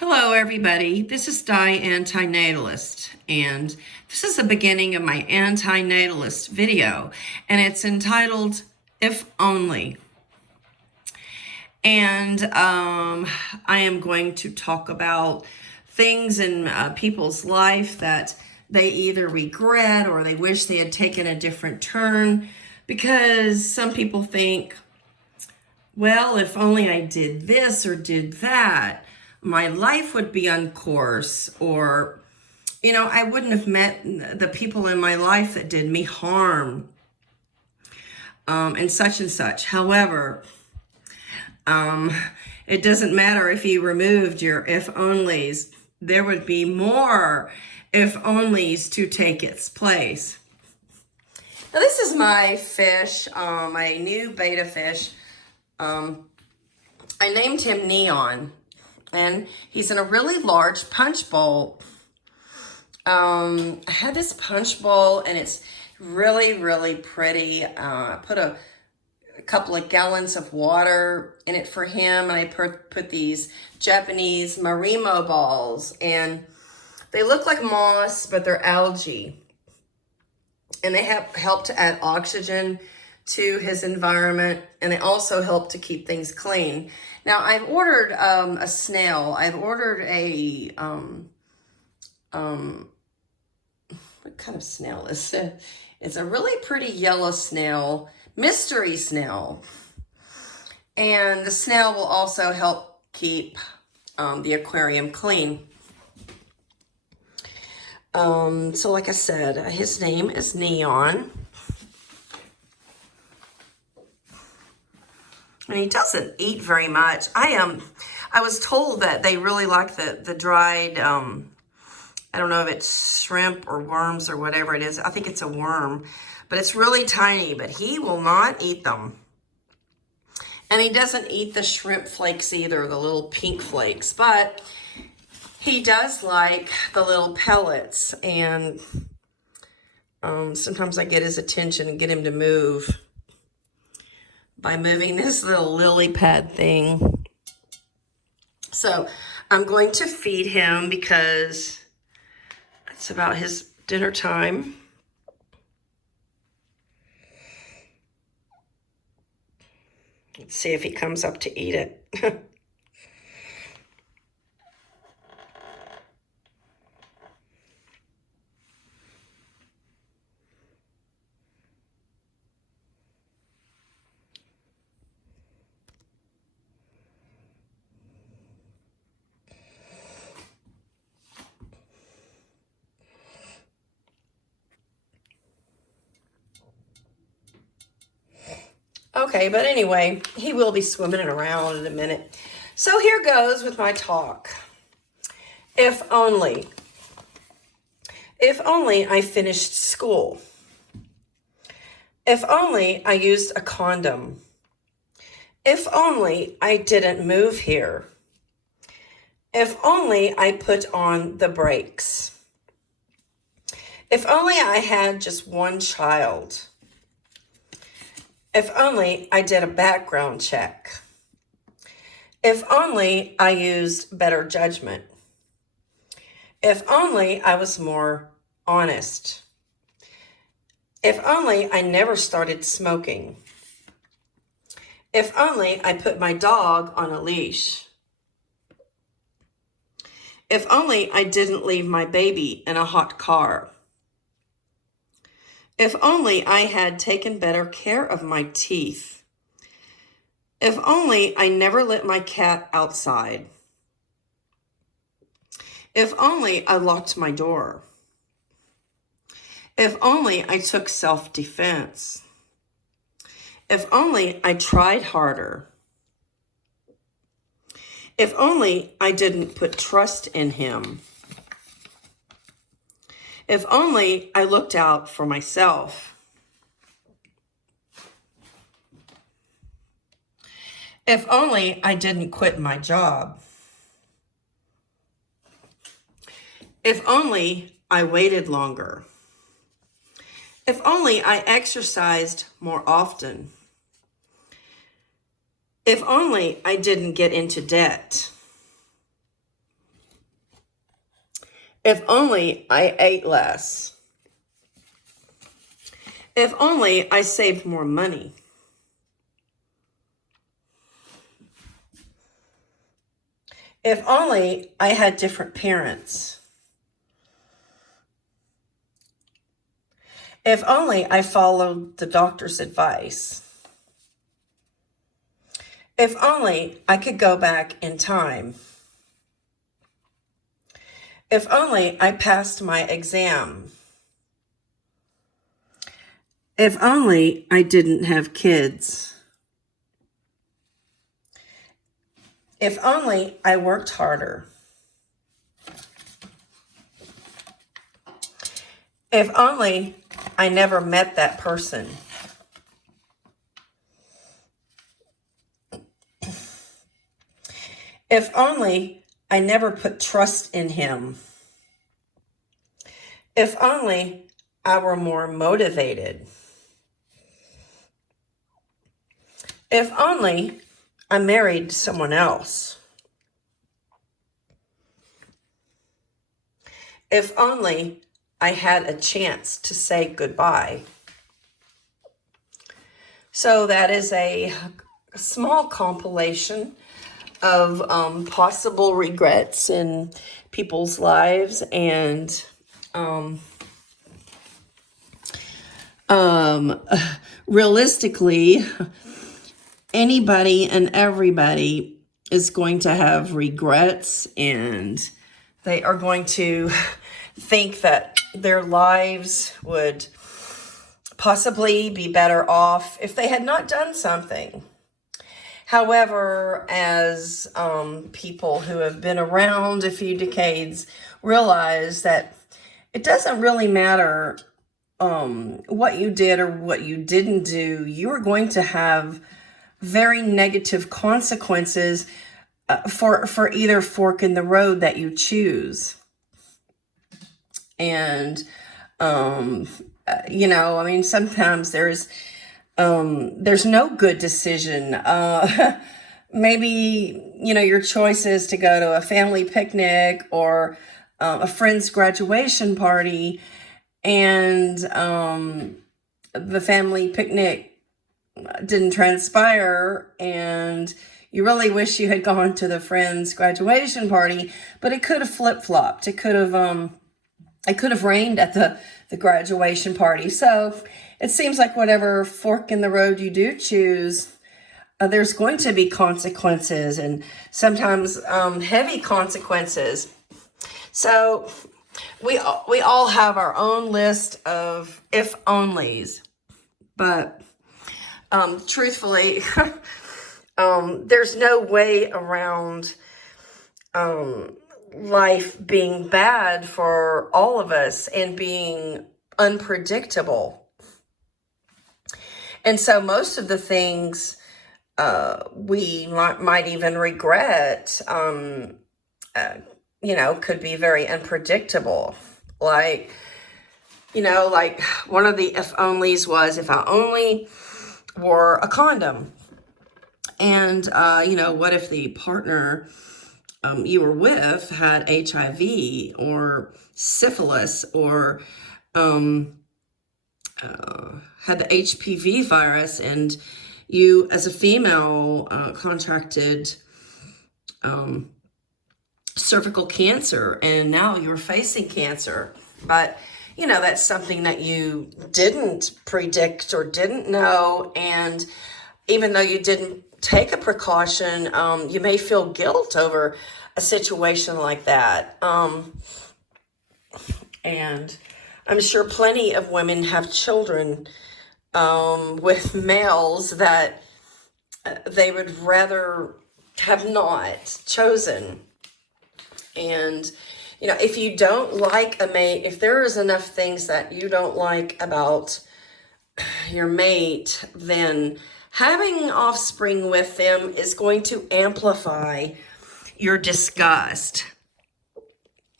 Hello, everybody. This is Di Antinatalist, and this is the beginning of my antinatalist video, and it's entitled If Only. And I am going to talk about things in people's life that they either regret or they wish they had taken a different turn, because some people think, well, if only I did this or did that, my life would be on course, or, I wouldn't have met the people in my life that did me harm, and such and such. However, it doesn't matter if you removed your if onlys, there would be more if onlys to take its place. Now, this is my fish, my new betta fish. I named him Neon, and he's in a really large punch bowl. I had this punch bowl, and it's really, really pretty. I put a couple of gallons of water in it for him, and I put these Japanese marimo balls, and they look like moss, but they're algae. And they help to add oxygen to his environment, and they also help to keep things clean. Now, I've ordered a snail. I've ordered a, what kind of snail is it? It's a really pretty yellow snail, mystery snail. And the snail will also help keep the aquarium clean. So like I said, his name is Neon. And he doesn't eat very much. I was told that they really like the dried, I don't know if it's shrimp or worms or whatever it is. I think it's a worm, but it's really tiny, but he will not eat them. And he doesn't eat the shrimp flakes either, the little pink flakes, but he does like the little pellets. And sometimes I get his attention and get him to move by moving this little lily pad thing. So I'm going to feed him because it's about his dinner time. Let's see if he comes up to eat it. Okay, but anyway, he will be swimming around in a minute. So here goes with my talk. If only. If only I finished school. If only I used a condom. If only I didn't move here. If only I put on the brakes. If only I had just one child. If only I did a background check. If only I used better judgment. If only I was more honest. If only I never started smoking. If only I put my dog on a leash. If only I didn't leave my baby in a hot car. If only I had taken better care of my teeth. If only I never let my cat outside. If only I locked my door. If only I took self-defense. If only I tried harder. If only I didn't put trust in him. If only I looked out for myself. If only I didn't quit my job. If only I waited longer. If only I exercised more often. If only I didn't get into debt. If only I ate less. If only I saved more money. If only I had different parents. If only I followed the doctor's advice. If only I could go back in time. If only I passed my exam. If only I didn't have kids. If only I worked harder. If only I never met that person. If only I never put trust in him. If only I were more motivated. If only I married someone else. If only I had a chance to say goodbye. So that is a small compilation of possible regrets in people's lives, and realistically, anybody and everybody is going to have regrets, and they are going to think that their lives would possibly be better off if they had not done something. However, as people who have been around a few decades realize that it doesn't really matter what you did or what you didn't do, you are going to have very negative consequences for either fork in the road that you choose. And, sometimes there's no good decision. Maybe, your choice is to go to a family picnic or a friend's graduation party, and the family picnic didn't transpire, and you really wish you had gone to the friend's graduation party, but it could have flip-flopped. It could have rained at the graduation party. So it seems like whatever fork in the road you do choose, there's going to be consequences, and sometimes heavy consequences. So we all have our own list of if onlys, but truthfully, there's no way around life being bad for all of us and being unpredictable. And so most of the things we might even regret, could be very unpredictable. Like one of the if onlys was, if I only wore a condom. And, what if the partner you were with had HIV or syphilis or had the HPV virus, and you as a female contracted cervical cancer, and now you're facing cancer. But, that's something that you didn't predict or didn't know. And even though you didn't take a precaution, you may feel guilt over a situation like that. And I'm sure plenty of women have children with males that they would rather have not chosen. And, if you don't like a mate, if there is enough things that you don't like about your mate, then having offspring with them is going to amplify your disgust,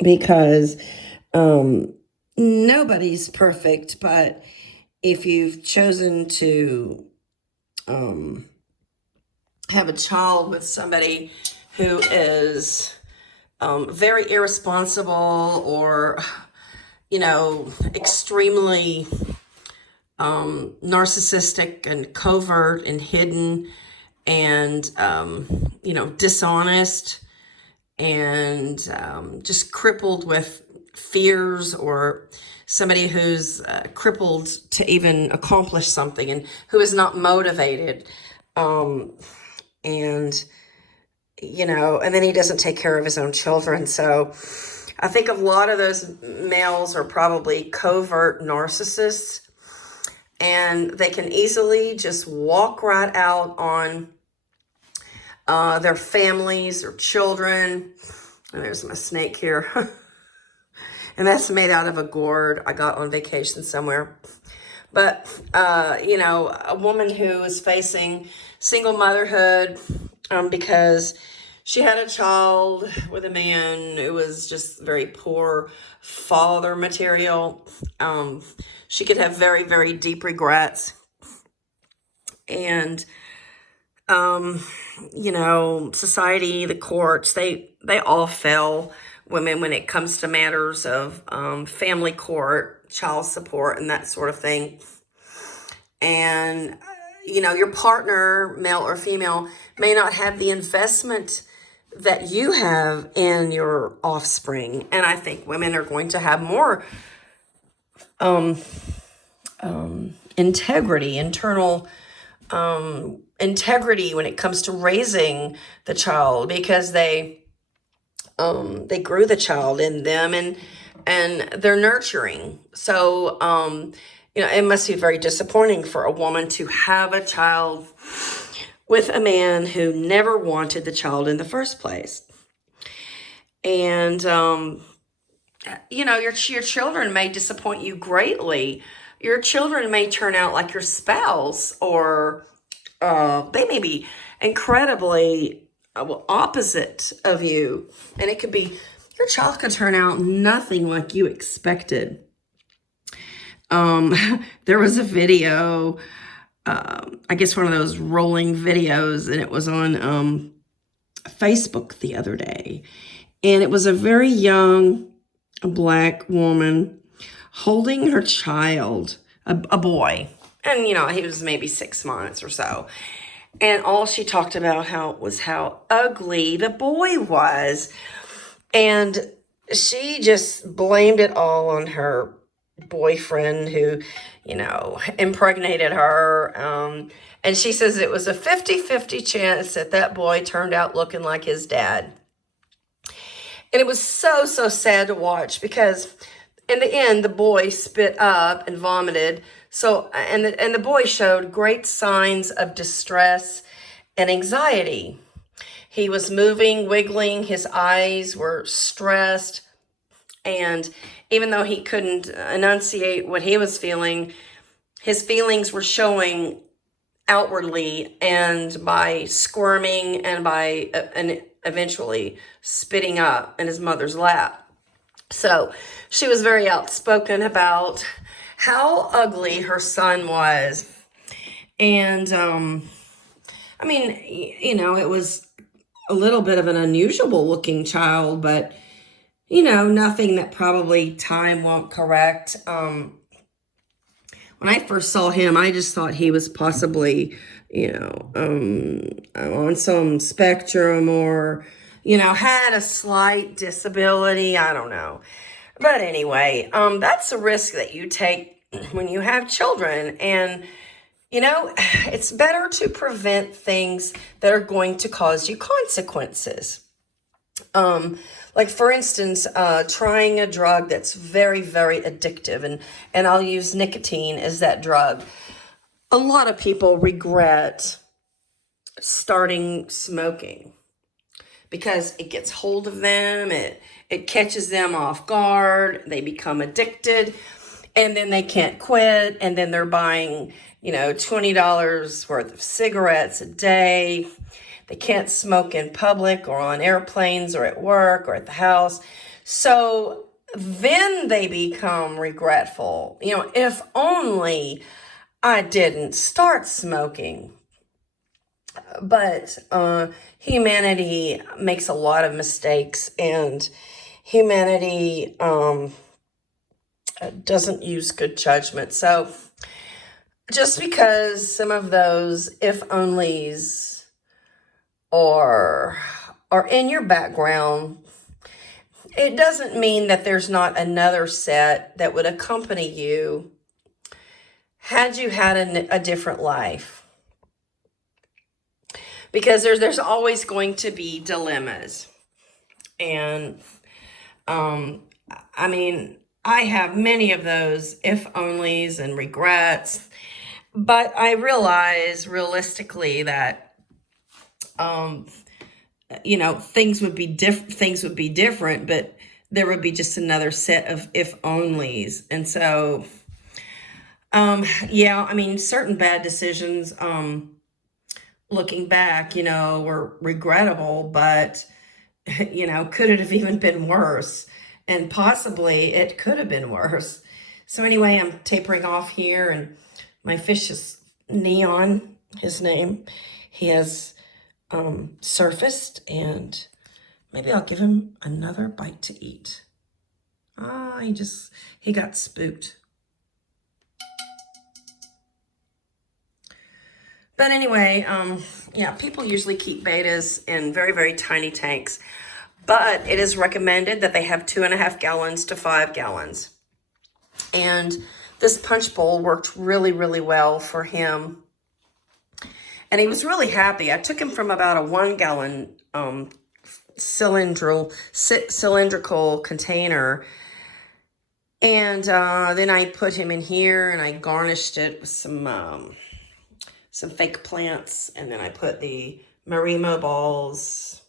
because nobody's perfect. But if you've chosen to have a child with somebody who is very irresponsible or, extremely narcissistic and covert and hidden and, dishonest and just crippled with fears, or somebody who's crippled to even accomplish something and who is not motivated. And and then he doesn't take care of his own children. So I think a lot of those males are probably covert narcissists, and they can easily just walk right out on their families or children. And there's my snake here. And that's made out of a gourd I got on vacation somewhere. But, a woman who is facing single motherhood because she had a child with a man who was just very poor father material. She could have very, very deep regrets. And, society, the courts, they all fail women when it comes to matters of family court, child support, and that sort of thing. And, your partner, male or female, may not have the investment that you have in your offspring. And I think women are going to have more internal integrity when it comes to raising the child, because they grew the child in them and they're nurturing. So, it must be very disappointing for a woman to have a child with a man who never wanted the child in the first place. And, your children may disappoint you greatly. Your children may turn out like your spouse, or they may be incredibly opposite of you. And it could be, your child could turn out nothing like you expected. There was a video, I guess one of those rolling videos, and it was on Facebook the other day. And it was a very young Black woman holding her child, a boy. And, he was maybe 6 months or so. And all she talked about was how ugly the boy was. And she just blamed it all on her boyfriend who, impregnated her. And she says it was a 50-50 chance that boy turned out looking like his dad. And it was so, so sad to watch, because in the end, the boy spit up and vomited. So, and the boy showed great signs of distress and anxiety. He was moving, wiggling, his eyes were stressed. And even though he couldn't enunciate what he was feeling, his feelings were showing outwardly, and by squirming and and eventually spitting up in his mother's lap. So she was very outspoken about how ugly her son was. And, it was a little bit of an unusual looking child, but, nothing that probably time won't correct. When I first saw him, I just thought he was possibly, on some spectrum, or, had a slight disability. I don't know. But anyway, that's a risk that you take when you have children. And, it's better to prevent things that are going to cause you consequences. Like, for instance, trying a drug that's very, very addictive. And I'll use nicotine as that drug. A lot of people regret starting smoking because it gets hold of them. It catches them off guard. They become addicted, and then they can't quit. And then they're buying, $20 worth of cigarettes a day. They can't smoke in public or on airplanes or at work or at the house. So then they become regretful. If only I didn't start smoking. But humanity makes a lot of mistakes, and humanity doesn't use good judgment. So just because some of those if onlys are in your background, it doesn't mean that there's not another set that would accompany you had you had a different life. Because there's always going to be dilemmas. And I mean, I have many of those if onlys and regrets, but I realize realistically that things would be different, but there would be just another set of if onlys. And so yeah, I mean, certain bad decisions looking back, were regrettable, but could it have even been worse? And possibly it could have been worse. So anyway, I'm tapering off here, and my fish is Neon, his name. He has surfaced, and maybe I'll give him another bite to eat. He got spooked. But anyway, yeah, people usually keep bettas in very, very tiny tanks, but it is recommended that they have 2.5 gallons to 5 gallons. And this punch bowl worked really, really well for him. And he was really happy. I took him from about a 1 gallon cylindrical container. And then I put him in here, and I garnished it with some fake plants, and then I put the Marimo balls,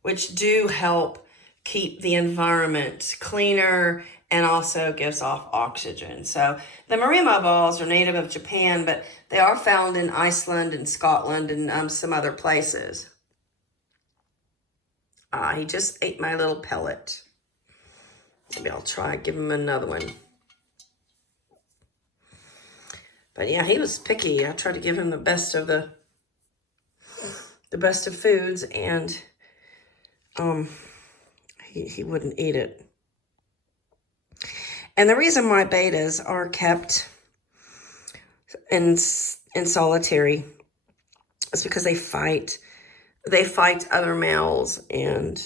which do help keep the environment cleaner and also gives off oxygen. So the Marimo balls are native of Japan, but they are found in Iceland and Scotland and some other places. He just ate my little pellet. Maybe I'll try give him another one. But yeah, he was picky. I tried to give him the best of foods, and he wouldn't eat it. And the reason why bettas are kept in solitary is because they fight other males, and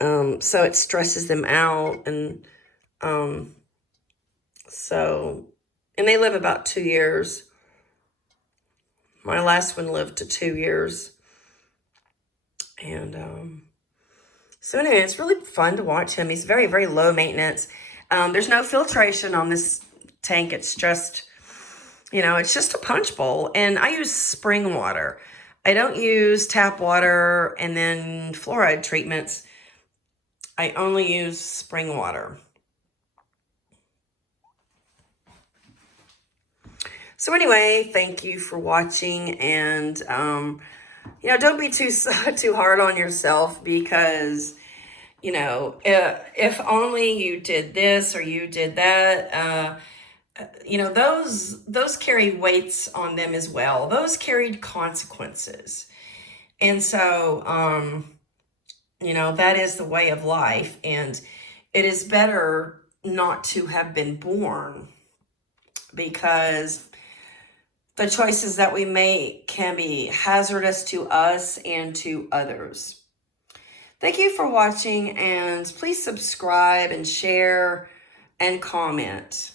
so it stresses them out, and and they live about 2 years. My last one lived to 2 years. And so anyway, it's really fun to watch him. He's very, very low maintenance. There's no filtration on this tank. It's just, it's just a punch bowl. And I use spring water. I don't use tap water and then fluoride treatments. I only use spring water. So anyway, thank you for watching, and don't be too hard on yourself, because if only you did this or you did that, those carry weights on them as well. Those carried consequences, and so that is the way of life, and it is better not to have been born, because the choices that we make can be hazardous to us and to others. Thank you for watching, and please subscribe and share and comment.